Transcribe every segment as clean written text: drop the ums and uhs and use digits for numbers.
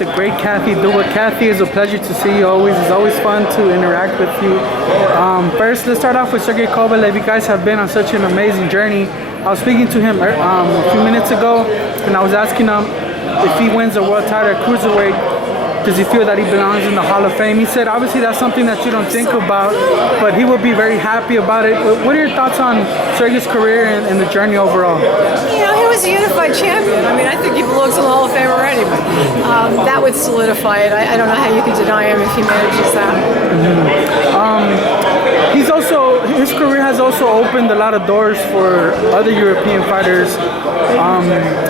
the great Kathy Duva. Kathy, it's a pleasure to see you always. It's always fun to interact with you. First, let's start off with Sergey Kovalev. You guys have been on such an amazing journey. I was speaking to him a few minutes ago, and I was asking him if he wins a world title at cruiserweight, does he feel that he belongs in the Hall of Fame? He said, obviously that's something that you don't think about, but he would be very happy about it. What are your thoughts on Sergey's career and the journey overall? You know, he was a unified champion. I mean, I think he belongs in the Hall of Fame already, but that would solidify it. I don't know how you could deny him if he manages that. His career has also opened a lot of doors for other European fighters.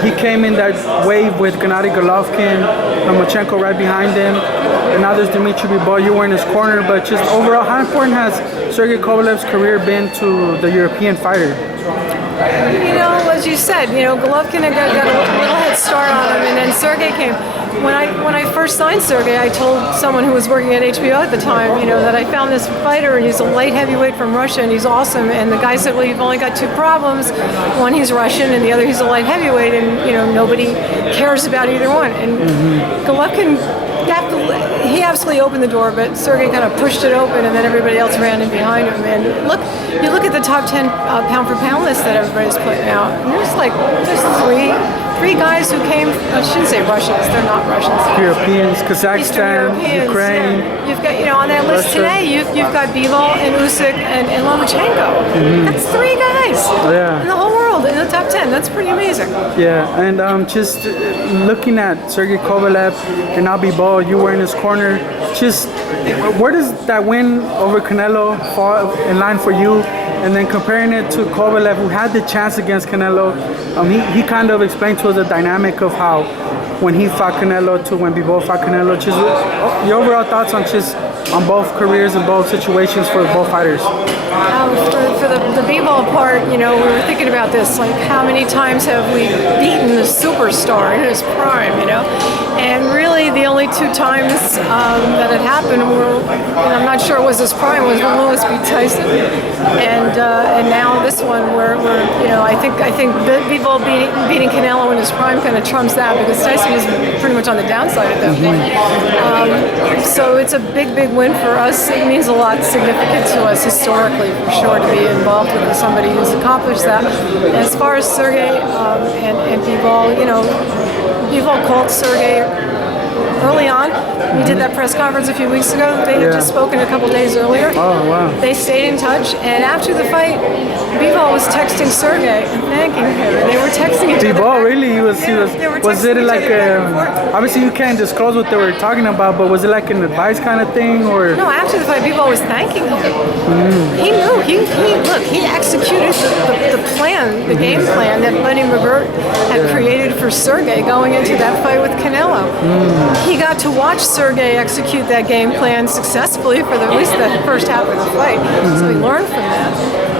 He came in that wave with Gennady Golovkin, Lomachenko right behind him, and now there's Dmitry Bivol. You were in his corner, but just overall, how important has Sergey Kovalev's career been to the European fighter? You know, as you said, you know, Golovkin got a little head start on him, and then Sergey came. When I first signed Sergey, I told someone who was working at HBO at the time, you know, that I found this fighter, and he's a light heavyweight from Russia, and he's awesome. And the guy said, well, you've only got two problems. One, he's Russian, and the other, he's a light heavyweight, and, you know, nobody cares about either one. And Golovkin, he absolutely opened the door, but Sergey kind of pushed it open, and then everybody else ran in behind him. And you look at the top 10 pound-for-pound list that everybody's putting out, and there's three guys who came, I shouldn't say Russians, they're not Russians. Europeans, Kazakhstan, Ukraine. Yeah. You've got, you know, on that list Russia. today, you've got Bivol and Usyk and Lomachenko. That's three guys in the whole world in the top 10. That's pretty amazing. Yeah, and just looking at Sergey Kovalev and now Bivol, you were in his corner. Just where does that win over Canelo fall in line for you? And then comparing it to Kovalev, who had the chance against Canelo, he kind of explained to us the dynamic of how when he fought Canelo to when Bivol fought Canelo. Just your overall thoughts on both careers and both situations for both fighters. For the Bivol part, you know, we were thinking about this, like how many times have we beaten the superstar in his prime, you know? And really the only two times that it happened were, and I'm not sure it was his prime, was when Lewis beat Tyson. And now this one where you know, I think Bivol beating Canelo in his prime kind of trumps that, because Tyson was pretty much on the downside at that point. So it's a big win for us. It means a lot, significant to us historically, for sure, to be involved with somebody who's accomplished that. And as far as Sergey and Bivol, you know, Bivol called Sergey early on. We did that press conference a few weeks ago. They had just spoken a couple days earlier. Oh, wow. They stayed in touch, and after the fight, Bivol was texting Sergey and thanking him. And they were texting each other. Bivol, really? Was it like obviously you can't disclose what they were talking about, but was it like an advice kind of thing, or? No, after the fight, Bivol was thanking him. He knew. He executed the plan, the game plan that Lenny McGirt had created for Sergey going into that fight with Canelo. He got to watch Sergey execute that game plan successfully for at least the first half of the fight. So he learned from that.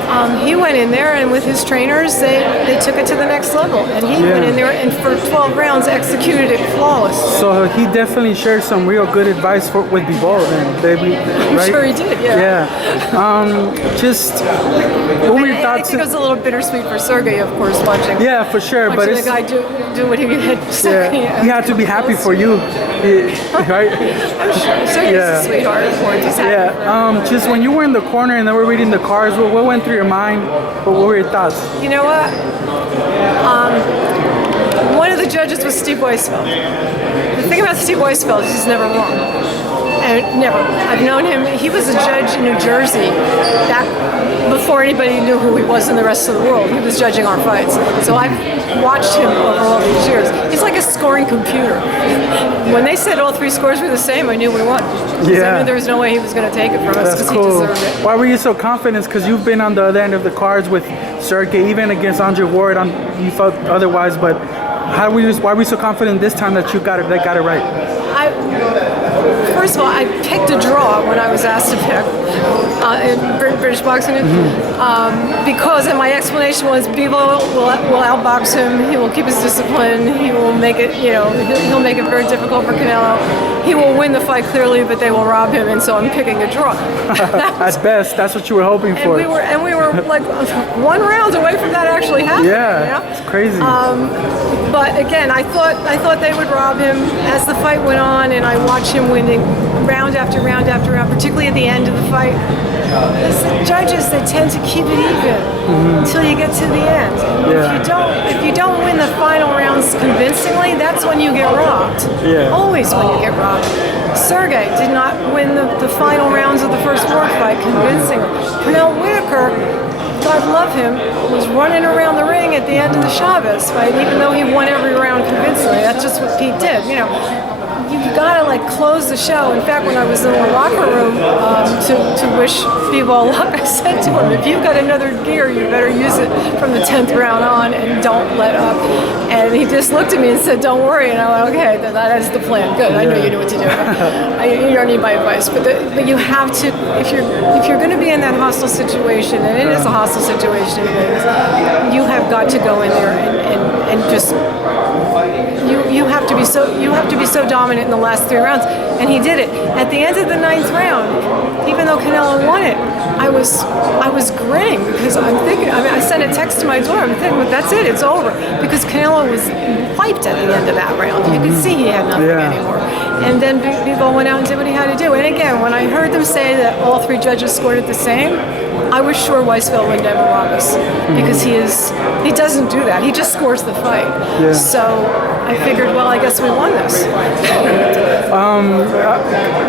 He went in there, and with his trainers, they took it to the next level. And he went in there and for 12 rounds executed it flawless. So he definitely shared some real good advice with Bivol then, baby. I'm right? sure he did, yeah. Just what were your thoughts? I think it was a little bittersweet for Sergey, of course, watching. Yeah, for sure. But the guy do what he had said. He had to be happy for you, right? I'm sure. Sergey's a sweetheart, of course. He's happy. Just when you were in the corner and they were reading the cards, what went through your mind? What were your thoughts? You know what? One of the judges was Steve Weisfeld. The thing about Steve Weisfeld is he's never wrong. Never. I've known him. He was a judge in New Jersey back before anybody knew who he was in the rest of the world. He was judging our fights. So I've watched him over all these years. He's like a scoring computer. When they said all three scores were the same, I knew we won. I knew there was no way he was going to take it from us because he deserved it. Why were you so confident? Because you've been on the other end of the cards with Sergey, even against Andre Ward. You felt otherwise, but why were you so confident this time that they got it right? first of all, I picked a draw when I was asked to pick in British boxing, because, and my explanation was, Bivol will outbox him. He will keep his discipline. He will make it, he'll make it very difficult for Canelo. He will win the fight clearly, but they will rob him, and so I'm picking a draw. At best, that's what you were hoping for. And we were like 1 round away from that actually happening. Yeah, it's crazy. But again, I thought they would rob him as the fight went on, and I watched him winning round after round after round, particularly at the end of the fight. It's the judges that tend to keep it even until you get to the end. Yeah. If you don't win the final rounds convincingly, that's when you get robbed. Yeah. Always when you get robbed. Sergey did not win the final rounds of the first war fight convincingly. Canelo Whitaker, God love him, was running around the ring at the end of the Chavez fight, even though he won every round convincingly. That's just what Pete did. You've got to close the show. In fact, when I was in the locker room to wish Bivol luck, I said to him, if you've got another gear, you better use it from the 10th round on and don't let up. And he just looked at me and said, don't worry. And I went, okay, that is the plan. Good, I know you knew what to do. You don't need my advice. But you have to, if you're going to be in that hostile situation, and it is a hostile situation, you have got to go in there and just, you have to be so dominant in the last 3 rounds, and he did it. At the end of the 9th round, even though Canelo won it, I was grinning because I'm thinking. I sent a text to my daughter. I'm thinking, well, that's it. It's over, because Canelo was wiped at the end of that round. You could see he had nothing anymore. And then Bivol went out and did what he had to do. And again, when I heard them say that all 3 judges scored it the same, I was sure Weisfeld would never rob us, because he doesn't do that. He just scores the fight. Yeah. So I figured, well, I guess we won this.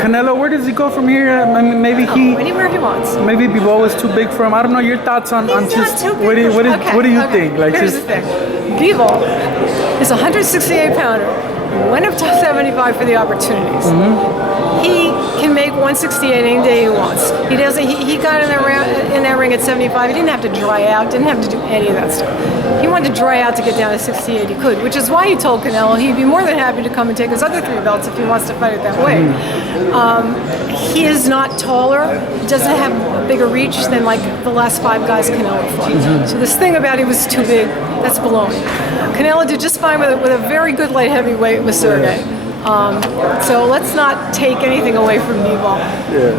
Canelo, where does he go from here? I mean, maybe anywhere he wants. Maybe Bivol was too big for him. I don't know your thoughts on just what do you think? Here's the thing. Bivol is a 168 pounder. Went up to 75 for the opportunities. He can make 168 any day he wants. He doesn't. He got in that ring at 75. He didn't have to dry out. Didn't have to do any of that stuff. He wanted to dry out to get down to 68. He could, which is why he told Canelo he'd be more than happy to come and take his other 3 belts if he wants to fight it that way. He is not taller. Doesn't have a bigger reach than the last 5 guys Canelo fought. So this thing about he was too big, that's baloney. Canelo did just fine with a very good light heavyweight with Sergey. So let's not take anything away from Bivol.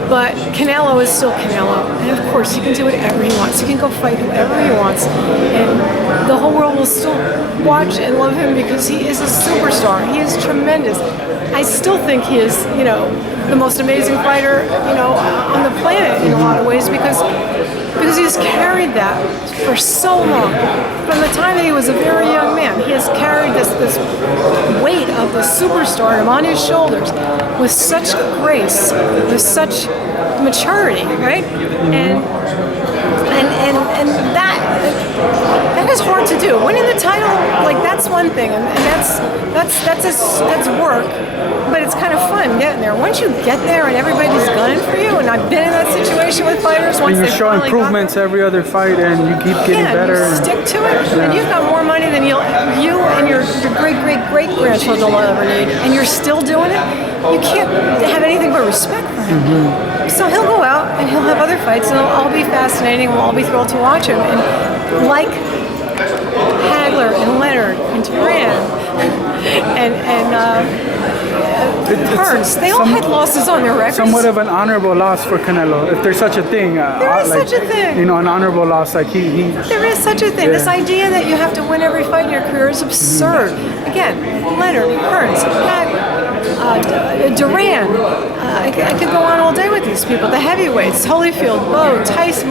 But Canelo is still Canelo. And of course, he can do whatever he wants. He can go fight whoever he wants. And the whole world will still watch and love him because he is a superstar. He is tremendous. I still think he is, the most amazing fighter, on the planet in a lot of ways, because he's carried that for so long. From the time that he was a very young man, he has carried this weight of the superstardom on his shoulders with such grace, with such maturity, right? And that is hard to do. Winning the title, that's one thing, and that's work. But it's kind of fun getting there. Once you get there and everybody's gunning for you, and I've been in that situation with fighters. Once you show improvements every other fight, and you keep getting better. You stick to it, and you've got more money than you and your great grandchildren will ever need, and you're still doing it. You can't have anything but respect for him. So he'll go out and he'll have other fights, and it'll all be fascinating. We'll all be thrilled to watch him. And like Hagler and Leonard and Duran and Hearns, they all had losses on their records. Somewhat of an honorable loss for Canelo, if there's such a thing. There is such a thing. An honorable loss. There is such a thing. This idea that you have to win every fight in your career is absurd. Again, Leonard, Hearns, Hagler, Duran. I could go on all day with these people. The heavyweights, Holyfield, Bo, Tyson,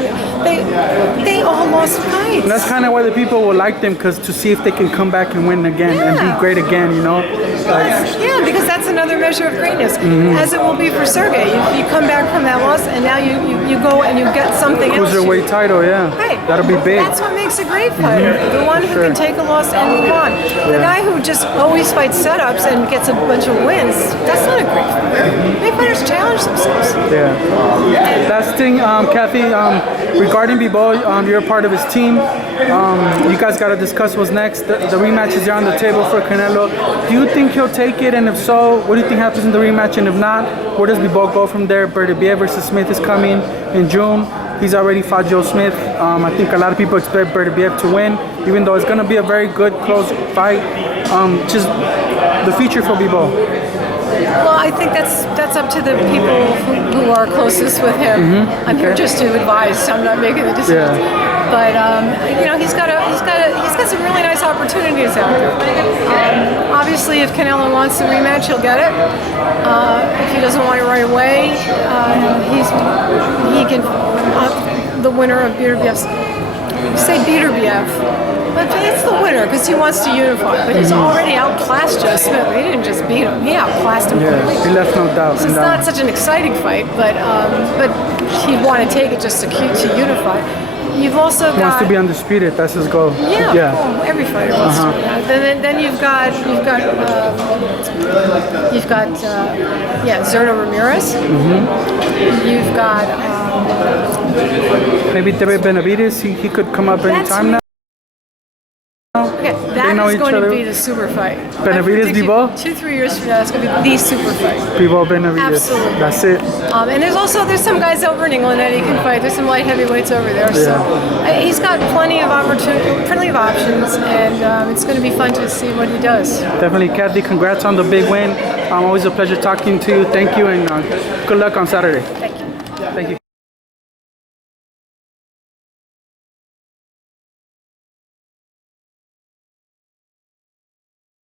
they all lost fights. And that's kind of why the people will like them, because to see if they can come back and win again and be great again, Yeah, because that's another measure of greatness, as it will be for Sergey. You come back from that loss, and now you go and you get something else. Cruiserweight title, yeah. Right. That'll be big. That's what makes a great fighter. The one who can take a loss and move on. The guy who just always fights setups and gets a bunch of wins, that's not a great fighter. Great fighters challenge themselves. Yeah. Last thing, Kathy, regarding Bivol, you're a part of his team. You guys got to discuss what's next. The rematch is there on the table for Canelo. Do you think he'll take it? And if so, what do you think happens in the rematch? And if not, where does Bivol go from there? Bivol versus Smith is coming in June. He's already fought Joe Smith. I think a lot of people expect Bivol to win, even though it's going to be a very good, close fight. Just the future for Bivol. Well, I think that's up to the people who are closest with him. I'm here just to advise. So I'm not making the decision. But you know, he's got some really nice opportunities out there. Obviously, if Canelo wants the rematch, he'll get it. If he doesn't want it right away, he can. The winner of Beterbiev. Say Beterbiev. But it's the winner because he wants to unify. But he's already outclassed Joe Smith. He didn't just beat him; he outclassed him. Yeah, he left no doubt. So it's not such an exciting fight, but he'd want to take it just to unify. You've also got. He wants to be undisputed. That's his goal. Yeah. Well, every fighter wants to be that. Then you've got Zerno Ramirez. You've got. Maybe Tervel Benavides. He could come up anytime now. Okay, that is going to be the super fight. Benavides Bivol? 2-3 years from now, that's going to be the super fight. Bivol Benavides. Absolutely. That's it. And there's some guys over in England that he can fight. There's some light heavyweights over there. So he's got plenty of options, and it's going to be fun to see what he does. Definitely, Kathy. Congrats on the big win. Always a pleasure talking to you. Thank you, and good luck on Saturday. Thank you. Thank you.